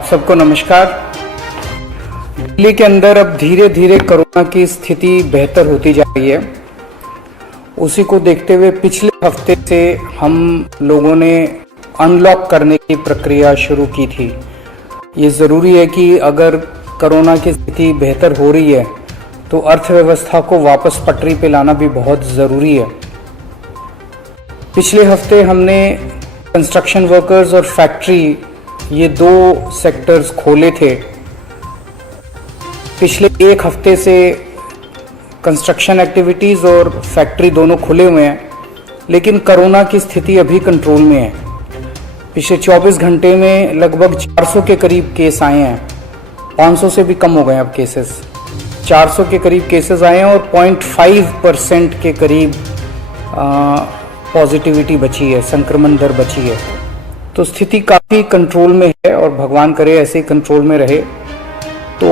सबको नमस्कार। दिल्ली के अंदर अब धीरे धीरे कोरोना की स्थिति बेहतर होती जा रही है। उसी को देखते हुए पिछले हफ्ते से हम लोगों ने अनलॉक करने की प्रक्रिया शुरू की थी। ये ज़रूरी है कि अगर कोरोना की स्थिति बेहतर हो रही है तो अर्थव्यवस्था को वापस पटरी पे लाना भी बहुत ज़रूरी है। पिछले हफ्ते हमने कंस्ट्रक्शन वर्कर्स और फैक्ट्री, ये दो सेक्टर्स खोले थे। पिछले एक हफ्ते से कंस्ट्रक्शन एक्टिविटीज़ और फैक्ट्री दोनों खुले हुए हैं, लेकिन कोरोना की स्थिति अभी कंट्रोल में है। पिछले 24 घंटे में लगभग 400 के करीब केस आए हैं। 500 से भी कम हो गए अब केसेस। 400 के करीब केसेस आए हैं और 0.5% के करीब पॉजिटिविटी बची है, संक्रमण दर बची है। तो स्थिति काफ़ी कंट्रोल में है और भगवान करे ऐसे ही कंट्रोल में रहे। तो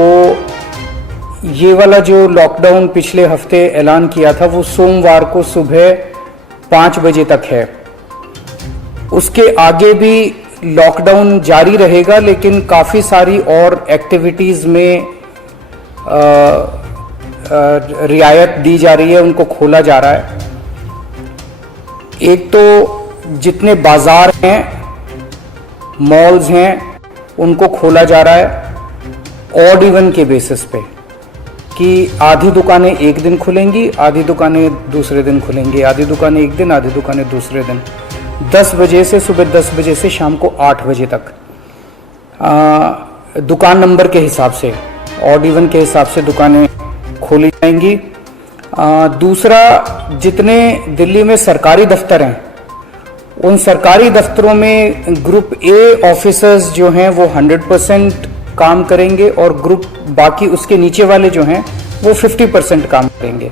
ये वाला जो लॉकडाउन पिछले हफ्ते ऐलान किया था वो सोमवार को सुबह 5 बजे तक है। उसके आगे भी लॉकडाउन जारी रहेगा, लेकिन काफ़ी सारी और एक्टिविटीज़ में रियायत दी जा रही है, उनको खोला जा रहा है। एक तो जितने बाजार हैं, मॉल्स हैं, उनको खोला जा रहा है ऑड इवन के बेसिस पे, कि आधी दुकानें एक दिन खुलेंगी, आधी दुकानें दूसरे दिन खुलेंगी, आधी दुकानें एक दिन, आधी दुकानें दूसरे दिन। 10 बजे से सुबह 10 बजे से शाम को 8 बजे तक दुकान नंबर के हिसाब से, ऑड इवन के हिसाब से दुकानें खोली जाएंगी। दूसरा, जितने दिल्ली में सरकारी दफ्तर हैं, उन सरकारी दफ्तरों में ग्रुप ए ऑफिसर्स जो हैं वो 100% काम करेंगे और ग्रुप बाकी उसके नीचे वाले जो हैं वो 50% काम करेंगे।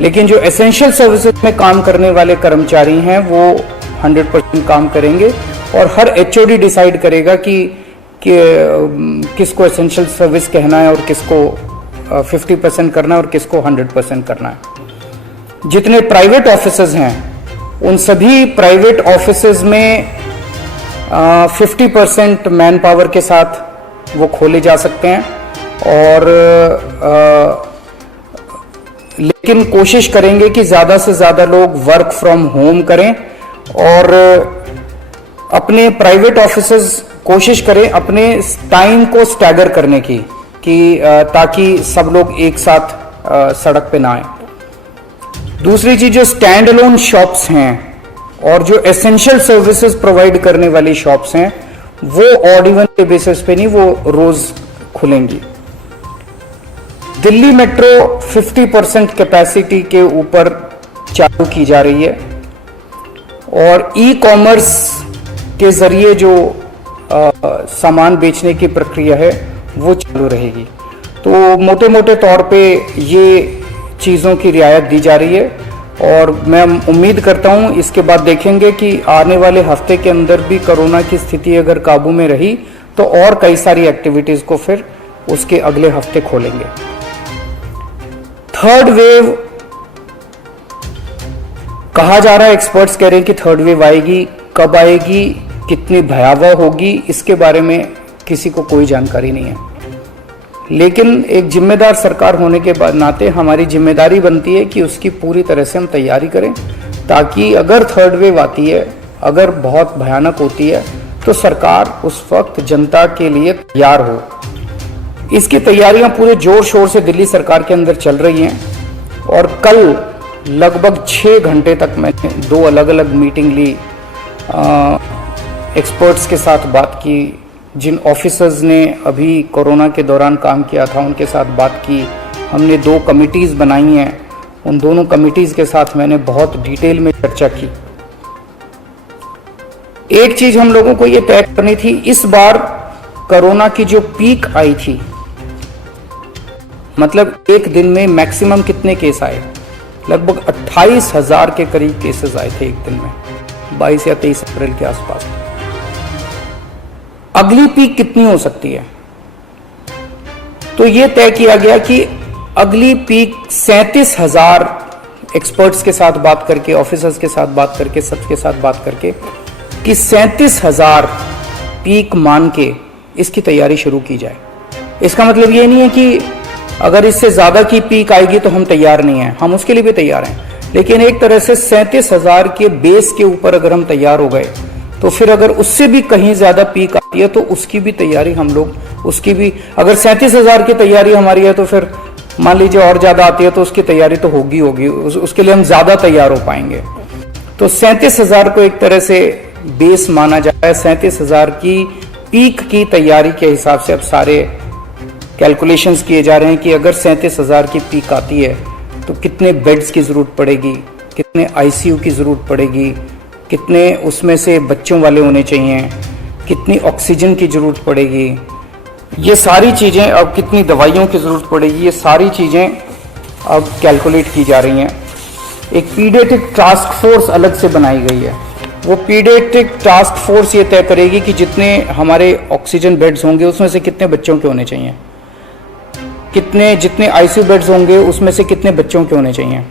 लेकिन जो एसेंशियल सर्विसेज में काम करने वाले कर्मचारी हैं वो 100% काम करेंगे और हर एचओडी डिसाइड करेगा कि किसको एसेंशियल सर्विस कहना है और किसको 50% करना है और किसको 100% करना है। जितने प्राइवेट ऑफिसेज हैं उन सभी प्राइवेट ऑफिसेज में 50% मैन पावर के साथ वो खोले जा सकते हैं। और लेकिन कोशिश करेंगे कि ज़्यादा से ज़्यादा लोग वर्क फ्रॉम होम करें और अपने प्राइवेट ऑफिसेज कोशिश करें अपने टाइम को स्टैगर करने की, कि ताकि सब लोग एक साथ सड़क पे ना आए। दूसरी चीज, जो स्टैंड अलोन शॉप्स हैं और जो एसेंशियल सर्विसेज प्रोवाइड करने वाली शॉप्स हैं वो ऑड इवन के बेसिस पे नहीं, वो रोज खुलेंगी। दिल्ली मेट्रो 50% कैपेसिटी के ऊपर चालू की जा रही है और ई कॉमर्स के जरिए जो सामान बेचने की प्रक्रिया है वो चालू रहेगी। तो मोटे मोटे तौर पे ये चीज़ों की रियायत दी जा रही है और मैं उम्मीद करता हूँ इसके बाद देखेंगे कि आने वाले हफ्ते के अंदर भी कोरोना की स्थिति अगर काबू में रही तो और कई सारी एक्टिविटीज़ को फिर उसके अगले हफ्ते खोलेंगे। थर्ड वेव कहा जा रहा है, एक्सपर्ट्स कह रहे हैं कि थर्ड वेव आएगी। कब आएगी, कितनी भयावह होगी, इसके बारे में किसी को कोई जानकारी नहीं है। लेकिन एक जिम्मेदार सरकार होने के नाते हमारी जिम्मेदारी बनती है कि उसकी पूरी तरह से हम तैयारी करें, ताकि अगर थर्ड वेव आती है, अगर बहुत भयानक होती है, तो सरकार उस वक्त जनता के लिए तैयार हो। इसकी तैयारियां पूरे जोर शोर से दिल्ली सरकार के अंदर चल रही हैं और कल लगभग 6 घंटे तक मैंने 2 अलग अलग मीटिंग ली, एक्सपर्ट्स के साथ बात की, जिन ऑफिसर्स ने अभी कोरोना के दौरान काम किया था उनके साथ बात की। हमने 2 कमिटीज़ बनाई हैं, उन दोनों कमिटीज़ के साथ मैंने बहुत डिटेल में चर्चा की। एक चीज़ हम लोगों को ये तय करनी थी, इस बार कोरोना की जो पीक आई थी, मतलब एक दिन में मैक्सिमम कितने केस आए, लगभग 28,000 के करीब केसेस आए थे एक दिन में, 22 या 23 अप्रैल के आसपास। अगली पीक कितनी हो सकती है, तो यह तय किया गया कि अगली पीक 37,000, एक्सपर्ट्स के साथ बात करके, ऑफिसर्स के साथ बात करके, सबके साथ बात करके, कि 37,000 पीक मान के इसकी तैयारी शुरू की जाए। इसका मतलब ये नहीं है कि अगर इससे ज़्यादा की पीक आएगी तो हम तैयार नहीं हैं, हम उसके लिए भी तैयार हैं, लेकिन एक तरह से 37,000 के बेस के ऊपर अगर हम तैयार हो गए तो फिर अगर उससे भी कहीं ज़्यादा पीक आती है तो उसकी भी तैयारी हम लोग, उसकी भी, अगर 37,000 की तैयारी हमारी है तो फिर मान लीजिए और ज़्यादा आती है तो उसकी तैयारी तो होगी उसके लिए हम ज़्यादा तैयार हो पाएंगे। तो 37,000 को एक तरह से बेस माना जाता है। 37,000 की पीक की तैयारी के हिसाब से अब सारे कैलकुलेशंस किए जा रहे हैं कि अगर 37,000 की पीक आती है तो कितने बेड्स की ज़रूरत पड़ेगी, कितने आईसीयू की ज़रूरत पड़ेगी, कितने उसमें से बच्चों वाले होने चाहिए, कितनी ऑक्सीजन की ज़रूरत पड़ेगी, ये सारी चीज़ें, अब कितनी दवाइयों की ज़रूरत पड़ेगी, ये सारी चीज़ें अब कैलकुलेट की जा रही हैं। एक पीडियाट्रिक टास्क फोर्स अलग से बनाई गई है। वो पीडियाट्रिक टास्क फोर्स ये तय करेगी कि जितने हमारे ऑक्सीजन बेड्स होंगे उसमें से कितने बच्चों के होने चाहिए, जितने आईसीयू बेड्स होंगे उसमें से कितने बच्चों के होने चाहिए।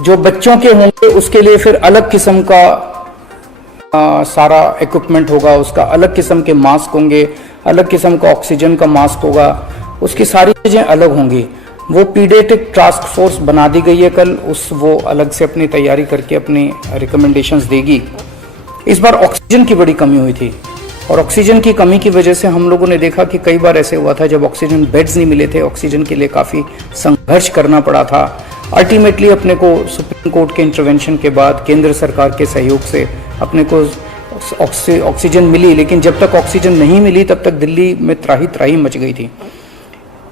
जो बच्चों के होंगे उसके लिए फिर अलग किस्म का सारा इक्विपमेंट होगा, उसका अलग किस्म के मास्क होंगे, अलग किस्म का ऑक्सीजन का मास्क होगा, उसकी सारी चीज़ें अलग होंगी। वो पीडियाट्रिक टास्क फोर्स बना दी गई है कल, वो अलग से अपनी तैयारी करके अपनी रिकमेंडेशंस देगी। इस बार ऑक्सीजन की बड़ी कमी हुई थी और ऑक्सीजन की कमी की वजह से हम लोगों ने देखा कि कई बार ऐसे हुआ था जब ऑक्सीजन बेड्स नहीं मिले थे, ऑक्सीजन के लिए काफ़ी संघर्ष करना पड़ा था। अल्टीमेटली अपने को सुप्रीम कोर्ट के इंटरवेंशन के बाद केंद्र सरकार के सहयोग से अपने को ऑक्सीजन मिली, लेकिन जब तक ऑक्सीजन नहीं मिली तब तक दिल्ली में त्राही त्राही मच गई थी।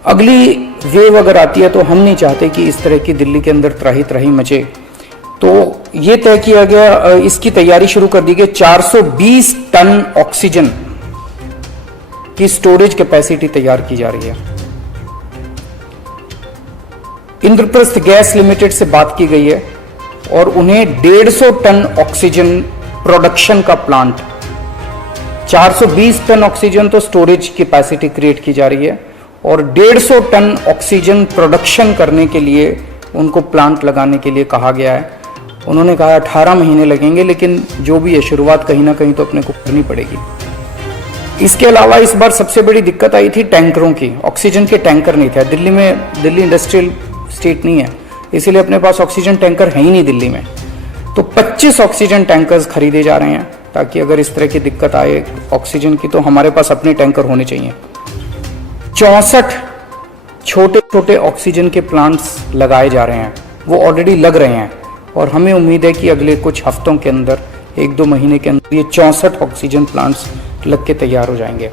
अगली वेव अगर आती है तो हम नहीं चाहते कि इस तरह की दिल्ली के अंदर त्राही त्राही मचे, तो ये तय किया गया, इसकी तैयारी शुरू कर दी गई। 420 टन ऑक्सीजन की स्टोरेज कैपेसिटी तैयार की जा रही है। इंद्रप्रस्थ गैस लिमिटेड से बात की गई है और उन्हें 150 टन ऑक्सीजन प्रोडक्शन का प्लांट, 420 टन ऑक्सीजन तो स्टोरेज कैपेसिटी क्रिएट की जा रही है और 150 टन ऑक्सीजन प्रोडक्शन करने के लिए उनको प्लांट लगाने के लिए कहा गया है। उन्होंने कहा 18 महीने लगेंगे, लेकिन जो भी है शुरुआत कहीं ना कहीं तो अपने को करनी पड़ेगी। इसके अलावा इस बार सबसे बड़ी दिक्कत आई थी टैंकरों की। ऑक्सीजन के टैंकर नहीं थे दिल्ली में, दिल्ली इंडस्ट्रियल स्टेट नहीं है, इसीलिए अपने पास ऑक्सीजन टैंकर है ही नहीं दिल्ली में। तो 25 ऑक्सीजन टैंकर्स खरीदे जा रहे हैं ताकि अगर इस तरह की दिक्कत आए ऑक्सीजन की तो हमारे पास अपने टैंकर होने चाहिए। 64 छोटे छोटे ऑक्सीजन के प्लांट्स लगाए जा रहे हैं, वो ऑलरेडी लग रहे हैं और हमें उम्मीद है कि अगले कुछ हफ्तों के अंदर, 1-2 महीने के अंदर ये 64 ऑक्सीजन प्लांट्स लग के तैयार हो जाएंगे।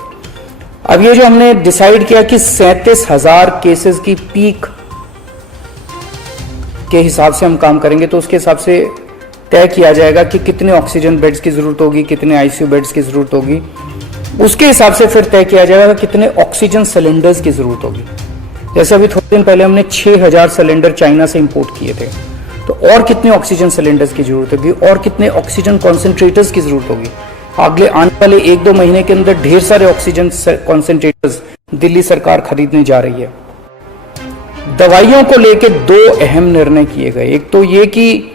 अब ये जो हमने डिसाइड किया कि 37,000 केसेस की पीक के हिसाब से हम काम करेंगे, तो उसके हिसाब से तय किया जाएगा कि कितने ऑक्सीजन बेड्स की जरूरत होगी, कितने आईसीयू बेड्स की जरूरत होगी। उसके हिसाब से फिर तय किया जाएगा कितने ऑक्सीजन सिलेंडर्स की जरूरत होगी। जैसे अभी थोड़े दिन पहले हमने 6,000 सिलेंडर चाइना से इंपोर्ट किए थे, तो और कितने ऑक्सीजन सिलेंडर्स की जरूरत होगी और कितने ऑक्सीजन कॉन्सेंट्रेटर्स की जरूरत होगी। अगले आने वाले 1-2 महीने के अंदर ढेर सारे ऑक्सीजन कॉन्सेंट्रेटर्स दिल्ली सरकार खरीदने जा रही है। दवाइयों को लेकर 2 अहम निर्णय किए गए। एक तो ये कि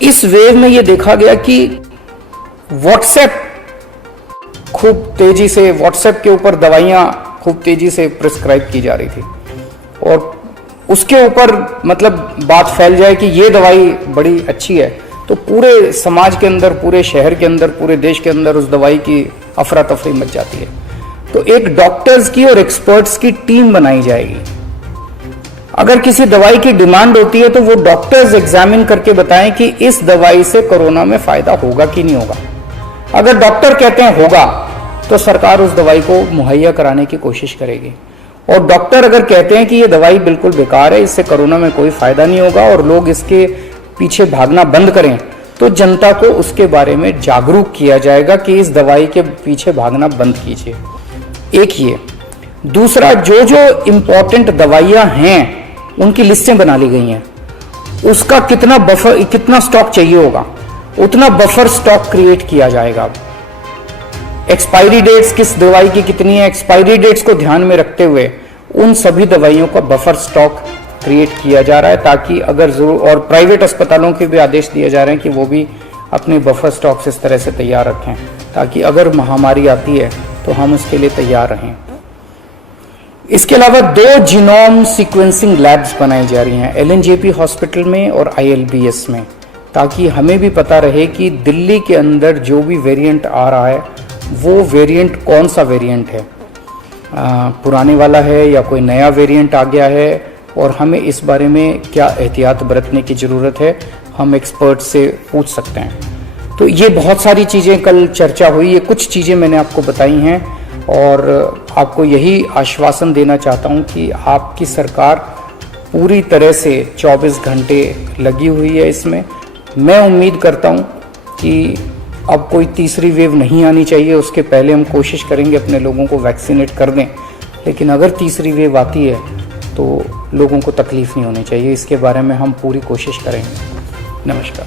इस वेव में ये देखा गया कि व्हाट्सएप खूब तेजी से, व्हाट्सएप के ऊपर दवाइयां खूब तेजी से प्रिस्क्राइब की जा रही थी और उसके ऊपर मतलब बात फैल जाए कि ये दवाई बड़ी अच्छी है, तो पूरे समाज के अंदर, पूरे शहर के अंदर, पूरे देश के अंदर उस दवाई की अफरा तफरी मच जाती है। तो एक डॉक्टर्स की और एक्सपर्ट्स की टीम बनाई जाएगी। अगर किसी दवाई की डिमांड होती है तो वो डॉक्टर्स एग्जामिन करके बताएं कि इस दवाई से कोरोना में फायदा होगा कि नहीं होगा। अगर डॉक्टर कहते हैं होगा तो सरकार उस दवाई को मुहैया कराने की कोशिश करेगी, और डॉक्टर अगर कहते हैं कि ये दवाई बिल्कुल बेकार है, इससे कोरोना में कोई फायदा नहीं होगा और लोग इसके पीछे भागना बंद करें, तो जनता को उसके बारे में जागरूक किया जाएगा कि इस दवाई के पीछे भागना बंद कीजिए। एक ये। दूसरा, जो जो इंपॉर्टेंट दवाइयां हैं उनकी लिस्टें बना ली गई हैं, उसका कितना स्टॉक चाहिए होगा उतना बफर स्टॉक क्रिएट किया जाएगा। एक्सपायरी डेट्स किस दवाई की कितनी है, एक्सपायरी डेट्स को ध्यान में रखते हुए उन सभी दवाइयों का बफर स्टॉक क्रिएट किया जा रहा है, ताकि अगर जरूर, और प्राइवेट अस्पतालों के भी आदेश दिए जा रहे हैं कि वो भी अपने बफर स्टॉक्स इस तरह से तैयार रखें ताकि अगर महामारी आती है तो हम उसके लिए तैयार रहें। इसके अलावा 2 जीनोम सीक्वेंसिंग लैब्स बनाई जा रही हैं LNJP हॉस्पिटल में और ILBS में, ताकि हमें भी पता रहे कि दिल्ली के अंदर जो भी वेरिएंट आ रहा है वो वेरिएंट कौन सा वेरिएंट है, पुराने वाला है या कोई नया वेरिएंट आ गया है, और हमें इस बारे में क्या एहतियात बरतने की ज़रूरत है, हम एक्सपर्ट से पूछ सकते हैं। तो ये बहुत सारी चीज़ें कल चर्चा हुई, ये कुछ चीज़ें मैंने आपको बताई हैं और आपको यही आश्वासन देना चाहता हूँ कि आपकी सरकार पूरी तरह से 24 घंटे लगी हुई है इसमें। मैं उम्मीद करता हूँ कि अब कोई तीसरी वेव नहीं आनी चाहिए, उसके पहले हम कोशिश करेंगे अपने लोगों को वैक्सीनेट कर दें, लेकिन अगर तीसरी वेव आती है तो लोगों को तकलीफ़ नहीं होनी चाहिए, इसके बारे में हम पूरी कोशिश करेंगे। नमस्कार।